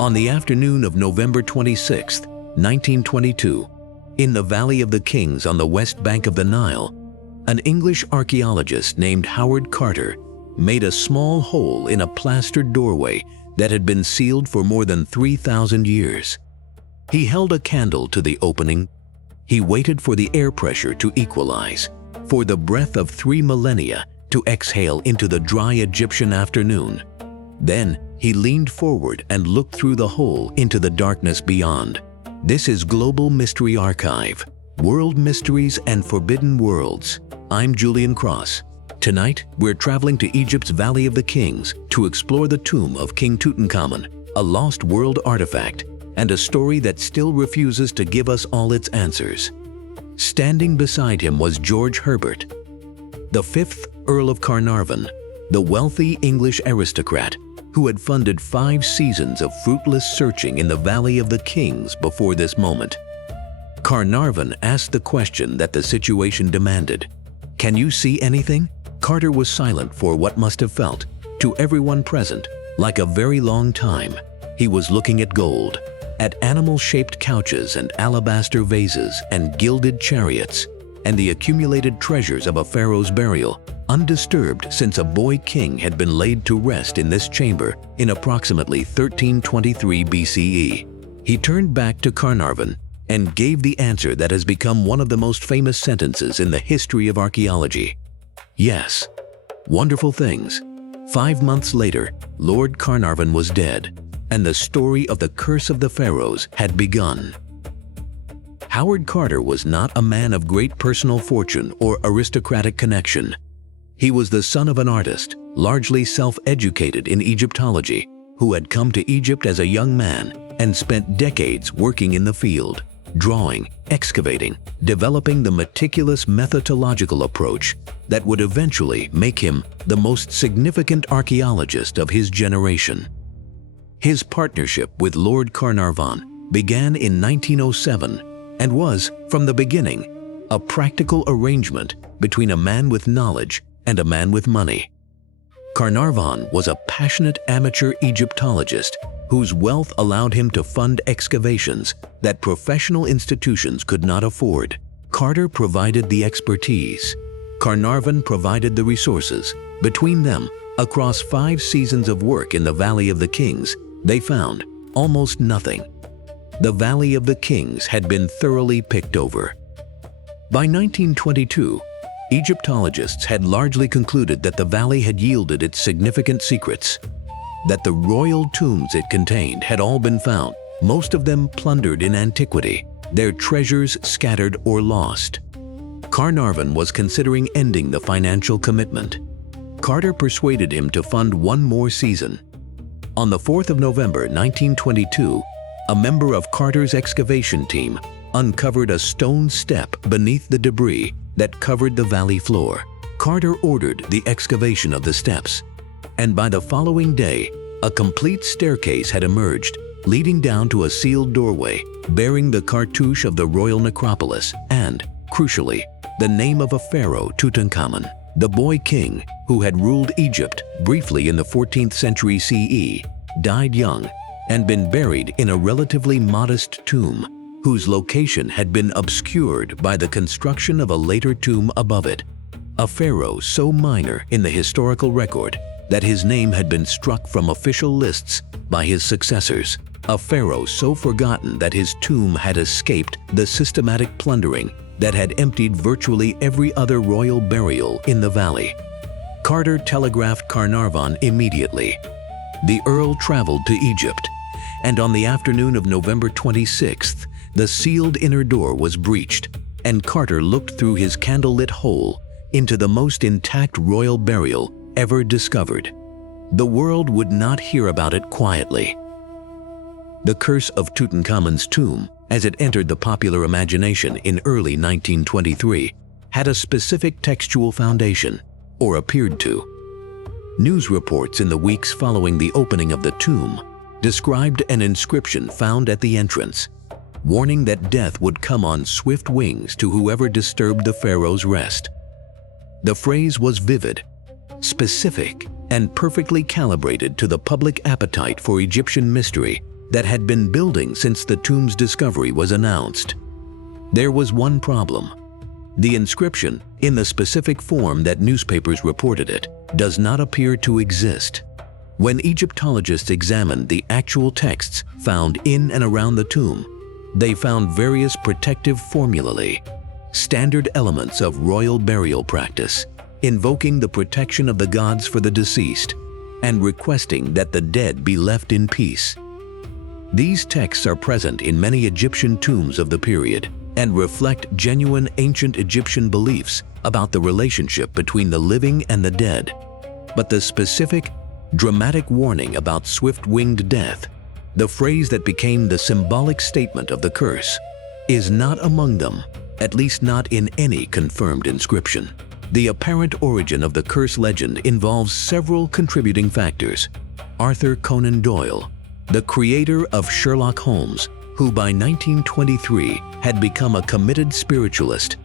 On the afternoon of November 26, 1922, in the Valley of the Kings on the west bank of the Nile, an English archaeologist named Howard Carter made a small hole in a plastered doorway that had been sealed for more than 3,000 years. He held a candle to the opening. He waited for the air pressure to equalize, for the breath of 3 millennia to exhale into the dry Egyptian afternoon. Then he leaned forward and looked through the hole into the darkness beyond. This is Global Mystery Archive, World Mysteries and Forbidden Worlds. I'm Julian Cross. Tonight, we're traveling to Egypt's Valley of the Kings to explore the tomb of King Tutankhamun, a lost world artifact, and a story that still refuses to give us all its answers. Standing beside him was George Herbert, the 5th Earl of Carnarvon, the wealthy English aristocrat who had funded 5 seasons of fruitless searching in the Valley of the Kings before this moment. Carnarvon asked the question that the situation demanded. "Can you see anything?" Carter was silent for what must have felt, to everyone present, like a very long time. He was looking at gold, at animal-shaped couches and alabaster vases and gilded chariots, and the accumulated treasures of a pharaoh's burial, undisturbed since a boy king had been laid to rest in this chamber in approximately 1323 BCE. He turned back to Carnarvon and gave the answer that has become one of the most famous sentences in the history of archaeology. Yes. Wonderful things. 5 months later, Lord Carnarvon was dead, and the story of the curse of the pharaohs had begun. Howard Carter was not a man of great personal fortune or aristocratic connection. He was the son of an artist, largely self-educated in Egyptology, who had come to Egypt as a young man and spent decades working in the field, drawing, excavating, developing the meticulous methodological approach that would eventually make him the most significant archaeologist of his generation. His partnership with Lord Carnarvon began in 1907 and was, from the beginning, a practical arrangement between a man with knowledge and a man with money. Carnarvon was a passionate amateur Egyptologist whose wealth allowed him to fund excavations that professional institutions could not afford. Carter provided the expertise. Carnarvon provided the resources. Between them, across 5 seasons of work in the Valley of the Kings, they found almost nothing. The Valley of the Kings had been thoroughly picked over. By 1922, Egyptologists had largely concluded that the valley had yielded its significant secrets, that the royal tombs it contained had all been found, most of them plundered in antiquity, their treasures scattered or lost. Carnarvon was considering ending the financial commitment. Carter persuaded him to fund 1 more season. On the 4th of November 1922, a member of Carter's excavation team uncovered a stone step beneath the debris that covered the valley floor. Carter ordered the excavation of the steps, and by the following day, a complete staircase had emerged, leading down to a sealed doorway bearing the cartouche of the royal necropolis and, crucially, the name of a pharaoh, Tutankhamun, the boy king who had ruled Egypt briefly in the 14th century CE, died young and been buried in a relatively modest tomb, whose location had been obscured by the construction of a later tomb above it. A pharaoh so minor in the historical record that his name had been struck from official lists by his successors. A pharaoh so forgotten that his tomb had escaped the systematic plundering that had emptied virtually every other royal burial in the valley. Carter telegraphed Carnarvon immediately. The Earl traveled to Egypt, and on the afternoon of November 26th, the sealed inner door was breached, and Carter looked through his candlelit hole into the most intact royal burial ever discovered. The world would not hear about it quietly. The curse of Tutankhamun's tomb, as it entered the popular imagination in early 1923, had a specific textual foundation, or appeared to. News reports in the weeks following the opening of the tomb described an inscription found at the entrance, warning that death would come on swift wings to whoever disturbed the pharaoh's rest. The phrase was vivid, specific, and perfectly calibrated to the public appetite for Egyptian mystery that had been building since the tomb's discovery was announced. There was one problem. The inscription, in the specific form that newspapers reported it, does not appear to exist. When Egyptologists examined the actual texts found in and around the tomb, they found various protective formulae, standard elements of royal burial practice, invoking the protection of the gods for the deceased, and requesting that the dead be left in peace. These texts are present in many Egyptian tombs of the period and reflect genuine ancient Egyptian beliefs about the relationship between the living and the dead. But the specific, dramatic warning about swift-winged death, the phrase that became the symbolic statement of the curse, is not among them, at least not in any confirmed inscription. The apparent origin of the curse legend involves several contributing factors. Arthur Conan Doyle, the creator of Sherlock Holmes, who by 1923 had become a committed spiritualist,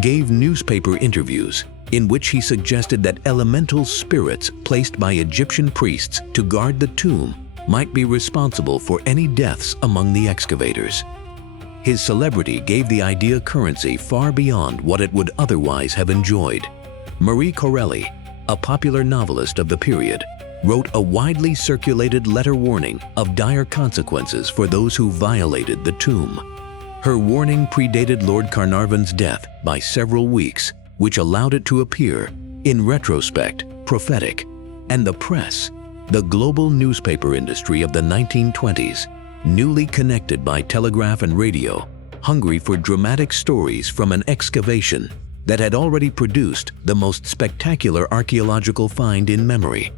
gave newspaper interviews in which he suggested that elemental spirits placed by Egyptian priests to guard the tomb might be responsible for any deaths among the excavators. His celebrity gave the idea currency far beyond what it would otherwise have enjoyed. Marie Corelli, a popular novelist of the period, wrote a widely circulated letter warning of dire consequences for those who violated the tomb. Her warning predated Lord Carnarvon's death by several weeks, which allowed it to appear, in retrospect, prophetic, and the press, the global newspaper industry of the 1920s, newly connected by telegraph and radio, hungry for dramatic stories from an excavation that had already produced the most spectacular archaeological find in memory,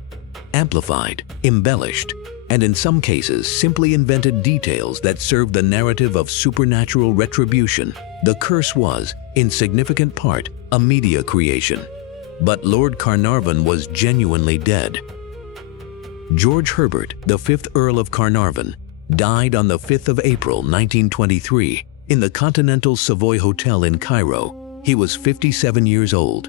amplified, embellished, and in some cases simply invented details that served the narrative of supernatural retribution. The curse was, in significant part, a media creation. But Lord Carnarvon was genuinely dead. George Herbert, the 5th Earl of Carnarvon, died on the 5th of April 1923 in the Continental Savoy Hotel in Cairo. He was 57 years old.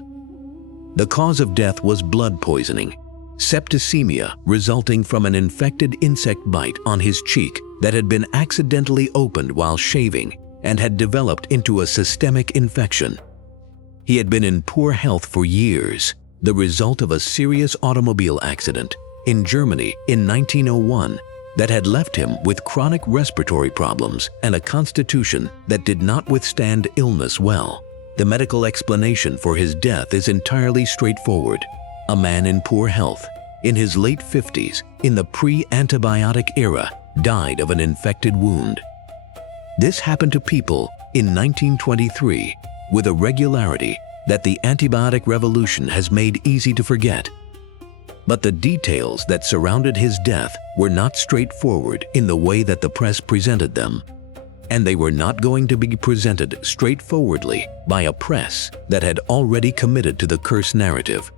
The cause of death was blood poisoning, septicemia resulting from an infected insect bite on his cheek that had been accidentally opened while shaving and had developed into a systemic infection. He had been in poor health for years, the result of a serious automobile accident in Germany in 1901 that had left him with chronic respiratory problems and a constitution that did not withstand illness well. The medical explanation for his death is entirely straightforward. A man in poor health, in his late 50s, in the pre-antibiotic era, died of an infected wound. This happened to people in 1923 with a regularity that the antibiotic revolution has made easy to forget. But the details that surrounded his death were not straightforward in the way that the press presented them, and they were not going to be presented straightforwardly by a press that had already committed to the curse narrative.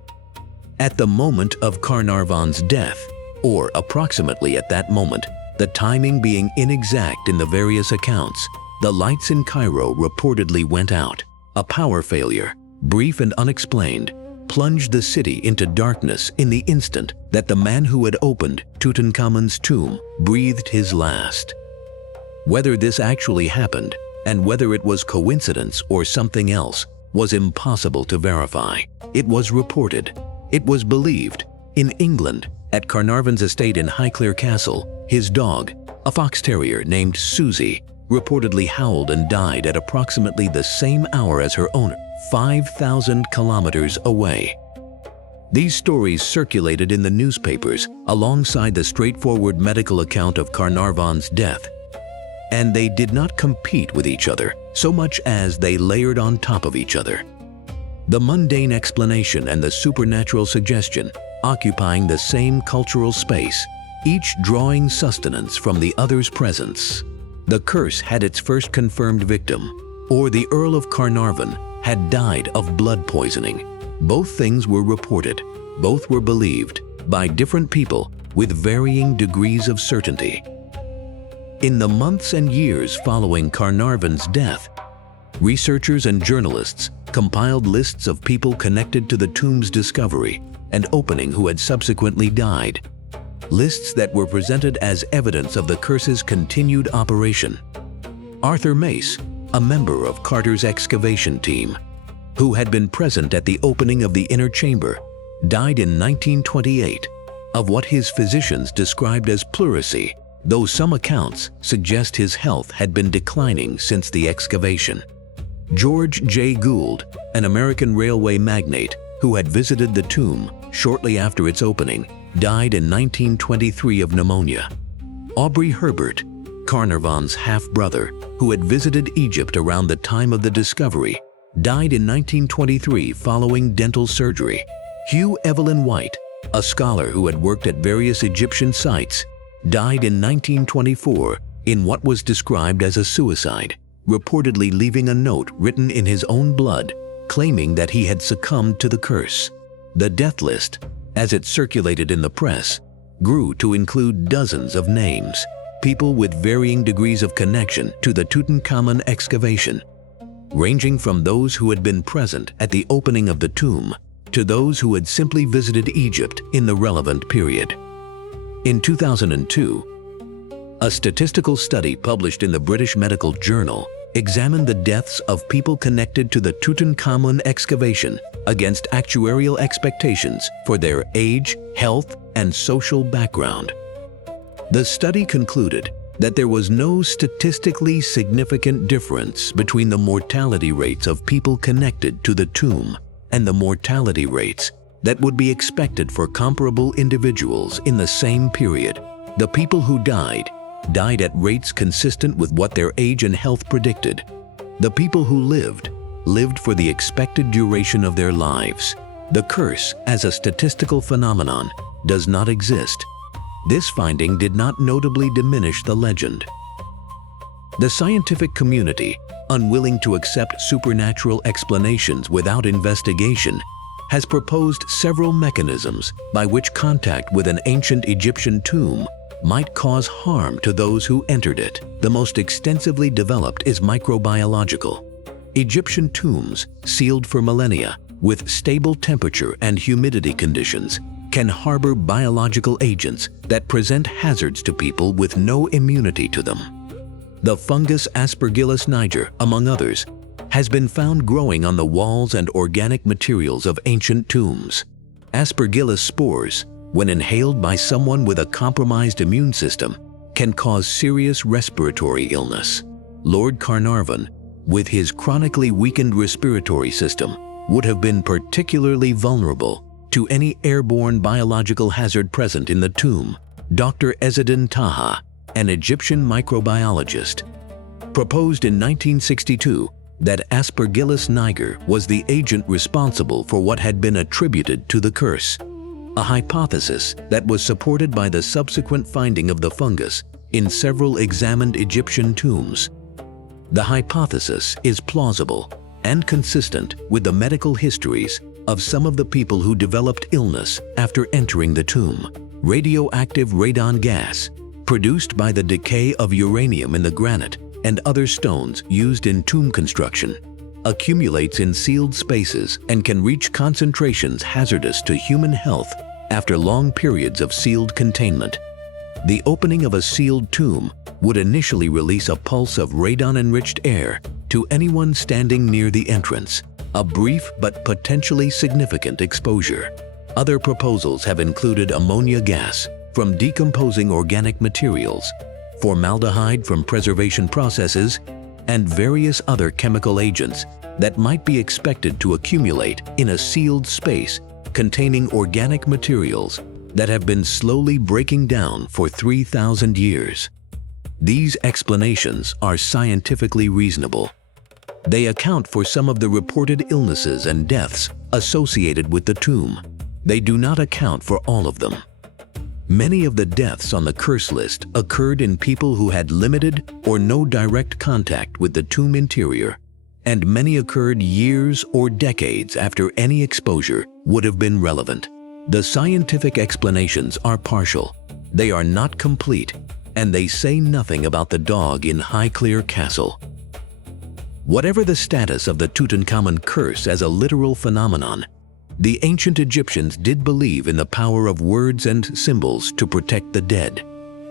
At the moment of Carnarvon's death, or approximately at that moment, the timing being inexact in the various accounts, the lights in Cairo reportedly went out. A power failure, brief and unexplained, plunged the city into darkness in the instant that the man who had opened Tutankhamun's tomb breathed his last. Whether this actually happened, and whether it was coincidence or something else, was impossible to verify. It was reported, it was believed, in England, at Carnarvon's estate in Highclere Castle, his dog, a fox terrier named Susie, reportedly howled and died at approximately the same hour as her owner, 5,000 kilometers away. These stories circulated in the newspapers alongside the straightforward medical account of Carnarvon's death, and they did not compete with each other so much as they layered on top of each other. The mundane explanation and the supernatural suggestion occupying the same cultural space, each drawing sustenance from the other's presence. The curse had its first confirmed victim, or the Earl of Carnarvon had died of blood poisoning. Both things were reported, both were believed, by different people with varying degrees of certainty. In the months and years following Carnarvon's death, researchers and journalists compiled lists of people connected to the tomb's discovery and opening who had subsequently died. lists that were presented as evidence of the curse's continued operation. Arthur Mace, a member of Carter's excavation team, who had been present at the opening of the inner chamber, died in 1928 of what his physicians described as pleurisy, though some accounts suggest his health had been declining since the excavation. George J. Gould, an American railway magnate who had visited the tomb shortly after its opening, died in 1923 of pneumonia. Aubrey Herbert, Carnarvon's half-brother, who had visited Egypt around the time of the discovery, died in 1923 following dental surgery. Hugh Evelyn White, a scholar who had worked at various Egyptian sites, died in 1924 in what was described as a suicide, reportedly leaving a note written in his own blood claiming that he had succumbed to the curse. The death list, as it circulated in the press, grew to include dozens of names, people with varying degrees of connection to the Tutankhamun excavation, ranging from those who had been present at the opening of the tomb to those who had simply visited Egypt in the relevant period. In 2002, a statistical study published in the British Medical Journal examined the deaths of people connected to the Tutankhamun excavation against actuarial expectations for their age, health, and social background. The study concluded that there was no statistically significant difference between the mortality rates of people connected to the tomb and the mortality rates that would be expected for comparable individuals in the same period. The people who died at rates consistent with what their age and health predicted. The people who lived for the expected duration of their lives. The curse, as a statistical phenomenon, does not exist. This finding did not notably diminish the legend. The scientific community, unwilling to accept supernatural explanations without investigation, has proposed several mechanisms by which contact with an ancient Egyptian tomb might cause harm to those who entered it. The most extensively developed is microbiological. Egyptian tombs, sealed for millennia, with stable temperature and humidity conditions, can harbor biological agents that present hazards to people with no immunity to them. The fungus Aspergillus niger, among others, has been found growing on the walls and organic materials of ancient tombs. Aspergillus spores, when inhaled by someone with a compromised immune system, can cause serious respiratory illness. Lord Carnarvon, with his chronically weakened respiratory system, would have been particularly vulnerable to any airborne biological hazard present in the tomb. Dr. Ezzeddin Taha, an Egyptian microbiologist, proposed in 1962 that Aspergillus niger was the agent responsible for what had been attributed to the curse, a hypothesis that was supported by the subsequent finding of the fungus in several examined Egyptian tombs. The hypothesis is plausible and consistent with the medical histories of some of the people who developed illness after entering the tomb. Radioactive radon gas, produced by the decay of uranium in the granite and other stones used in tomb construction, accumulates in sealed spaces and can reach concentrations hazardous to human health after long periods of sealed containment. The opening of a sealed tomb would initially release a pulse of radon-enriched air to anyone standing near the entrance, a brief but potentially significant exposure. Other proposals have included ammonia gas from decomposing organic materials, formaldehyde from preservation processes, and various other chemical agents that might be expected to accumulate in a sealed space containing organic materials that have been slowly breaking down for 3,000 years. These explanations are scientifically reasonable. They account for some of the reported illnesses and deaths associated with the tomb. They do not account for all of them. Many of the deaths on the curse list occurred in people who had limited or no direct contact with the tomb interior, and many occurred years or decades after any exposure would have been relevant. The scientific explanations are partial, they are not complete, and they say nothing about the dog in Highclere Castle. Whatever the status of the Tutankhamun curse as a literal phenomenon, The ancient Egyptians did believe in the power of words and symbols to protect the dead,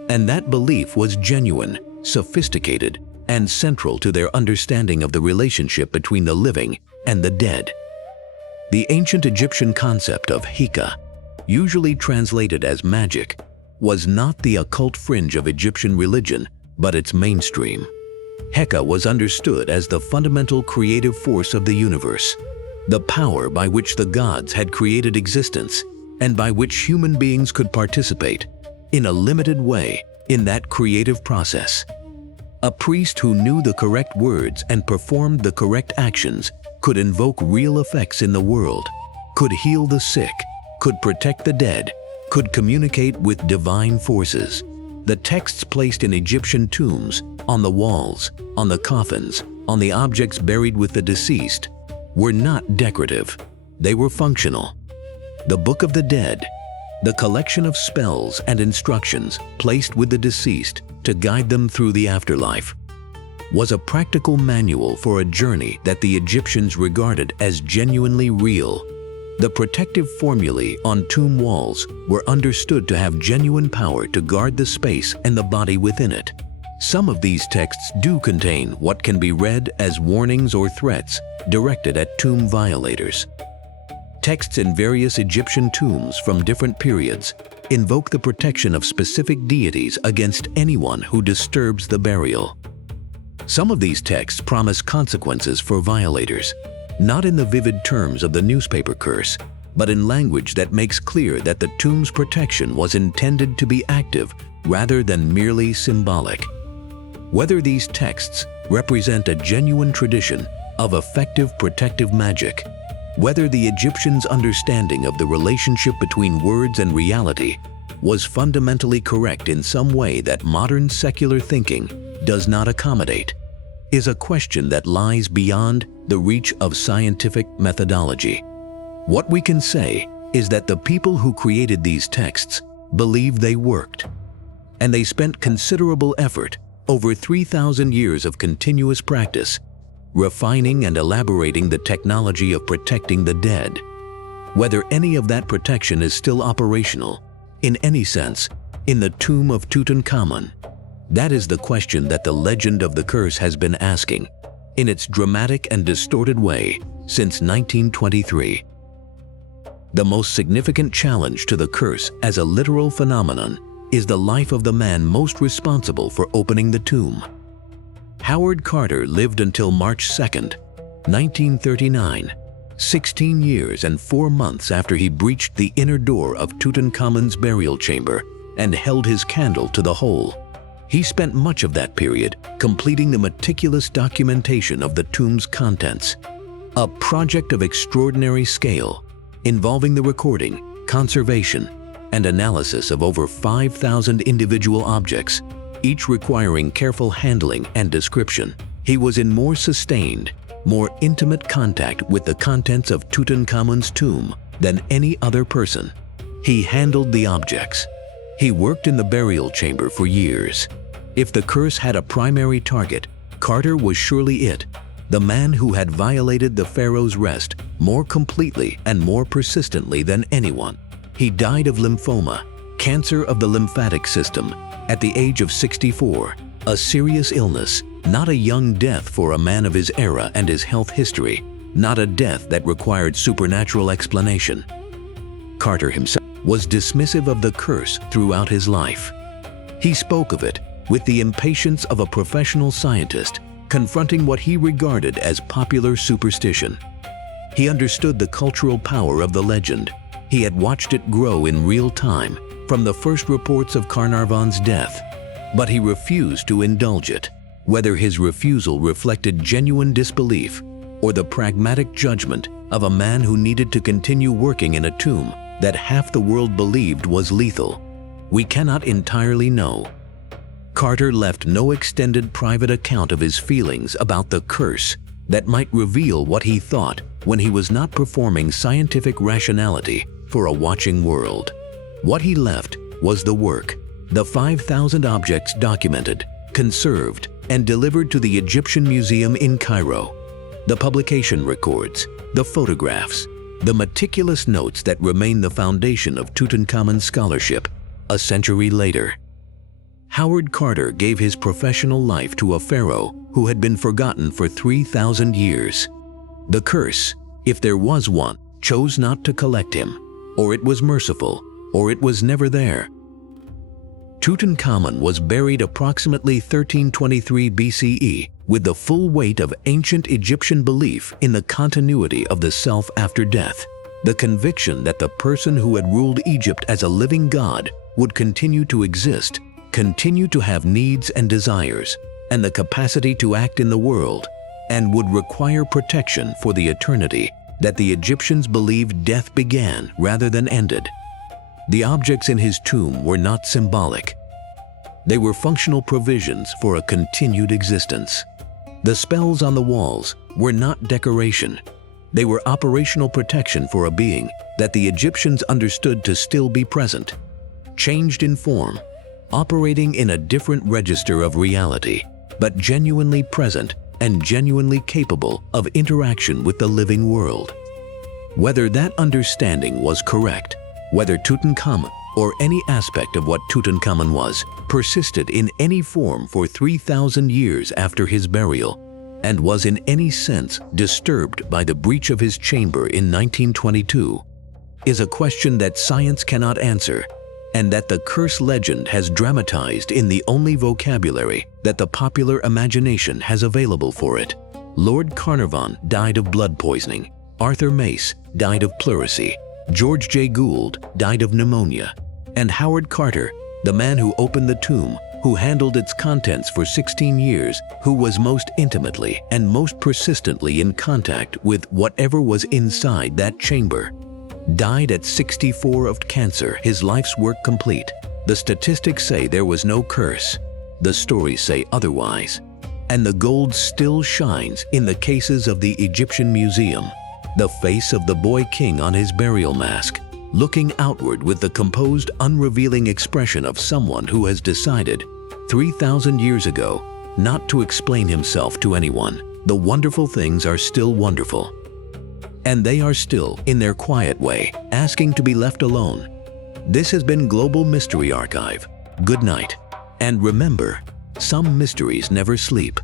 and that belief was genuine, sophisticated, and central to their understanding of the relationship between the living and the dead. The ancient Egyptian concept of Heka, usually translated as magic, was not the occult fringe of Egyptian religion, but its mainstream. Heka was understood as the fundamental creative force of the universe, the power by which the gods had created existence and by which human beings could participate, in a limited way, in that creative process. A priest who knew the correct words and performed the correct actions could invoke real effects in the world, could heal the sick, could protect the dead, could communicate with divine forces. The texts placed in Egyptian tombs, on the walls, on the coffins, on the objects buried with the deceased, were not decorative. They were functional. The Book of the Dead, the collection of spells and instructions placed with the deceased to guide them through the afterlife, was a practical manual for a journey that the Egyptians regarded as genuinely real. The protective formulae on tomb walls were understood to have genuine power to guard the space and the body within it. Some of these texts do contain what can be read as warnings or threats directed at tomb violators. Texts in various Egyptian tombs from different periods invoke the protection of specific deities against anyone who disturbs the burial. Some of these texts promise consequences for violators, not in the vivid terms of the newspaper curse, but in language that makes clear that the tomb's protection was intended to be active rather than merely symbolic. Whether these texts represent a genuine tradition of effective protective magic, whether the Egyptians' understanding of the relationship between words and reality was fundamentally correct in some way that modern secular thinking does not accommodate, is a question that lies beyond the reach of scientific methodology. What we can say is that the people who created these texts believed they worked, and they spent considerable effort over 3,000 years of continuous practice, refining and elaborating the technology of protecting the dead. Whether any of that protection is still operational, in any sense, in the tomb of Tutankhamun, that is the question that the legend of the curse has been asking, in its dramatic and distorted way, since 1923. The most significant challenge to the curse as a literal phenomenon is the life of the man most responsible for opening the tomb. Howard Carter lived until March 2, 1939, 16 years and 4 months after he breached the inner door of Tutankhamun's burial chamber and held his candle to the hole. He spent much of that period completing the meticulous documentation of the tomb's contents, a project of extraordinary scale involving the recording, conservation, and analysis of over 5,000 individual objects, each requiring careful handling and description. He was in more sustained, more intimate contact with the contents of Tutankhamun's tomb than any other person. He handled the objects. He worked in the burial chamber for years. If the curse had a primary target, Carter was surely it, the man who had violated the Pharaoh's rest more completely and more persistently than anyone. He died of lymphoma, cancer of the lymphatic system, at the age of 64, a serious illness, not a young death for a man of his era and his health history, not a death that required supernatural explanation. Carter himself was dismissive of the curse throughout his life. He spoke of it with the impatience of a professional scientist confronting what he regarded as popular superstition. He understood the cultural power of the legend. He had watched it grow in real time from the first reports of Carnarvon's death, but he refused to indulge it, whether his refusal reflected genuine disbelief or the pragmatic judgment of a man who needed to continue working in a tomb that half the world believed was lethal. We cannot entirely know. Carter left no extended private account of his feelings about the curse that might reveal what he thought when he was not performing scientific rationality for a watching world. What he left was the work, the 5,000 objects documented, conserved, and delivered to the Egyptian Museum in Cairo, the publication records, the photographs, The meticulous notes that remain the foundation of Tutankhamun scholarship a century later. Howard Carter gave his professional life to a pharaoh who had been forgotten for 3,000 years. The curse, if there was one, chose not to collect him, or it was merciful, or it was never there. Tutankhamun was buried approximately 1323 BCE with the full weight of ancient Egyptian belief in the continuity of the self after death, the conviction that the person who had ruled Egypt as a living god would continue to exist, continue to have needs and desires, and the capacity to act in the world, and would require protection for the eternity that the Egyptians believed death began rather than ended. The objects in his tomb were not symbolic. They were functional provisions for a continued existence. The spells on the walls were not decoration. They were operational protection for a being that the Egyptians understood to still be present, changed in form, operating in a different register of reality, but genuinely present and genuinely capable of interaction with the living world. Whether that understanding was correct, whether Tutankhamun or any aspect of what Tutankhamun was persisted in any form for 3,000 years after his burial, and was in any sense disturbed by the breach of his chamber in 1922, is a question that science cannot answer, and that the curse legend has dramatized in the only vocabulary that the popular imagination has available for it. Lord Carnarvon died of blood poisoning. Arthur Mace died of pleurisy. George J. Gould died of pneumonia. And Howard Carter, the man who opened the tomb, who handled its contents for 16 years, who was most intimately and most persistently in contact with whatever was inside that chamber, died at 64 of cancer, his life's work complete. The statistics say there was no curse. The stories say otherwise. And the gold still shines in the cases of the Egyptian Museum. The face of the boy king on his burial mask, looking outward with the composed, unrevealing expression of someone who has decided, 3,000 years ago, not to explain himself to anyone. The wonderful things are still wonderful. And they are still, in their quiet way, asking to be left alone. This has been Global Mystery Archive. Good night. And remember, some mysteries never sleep.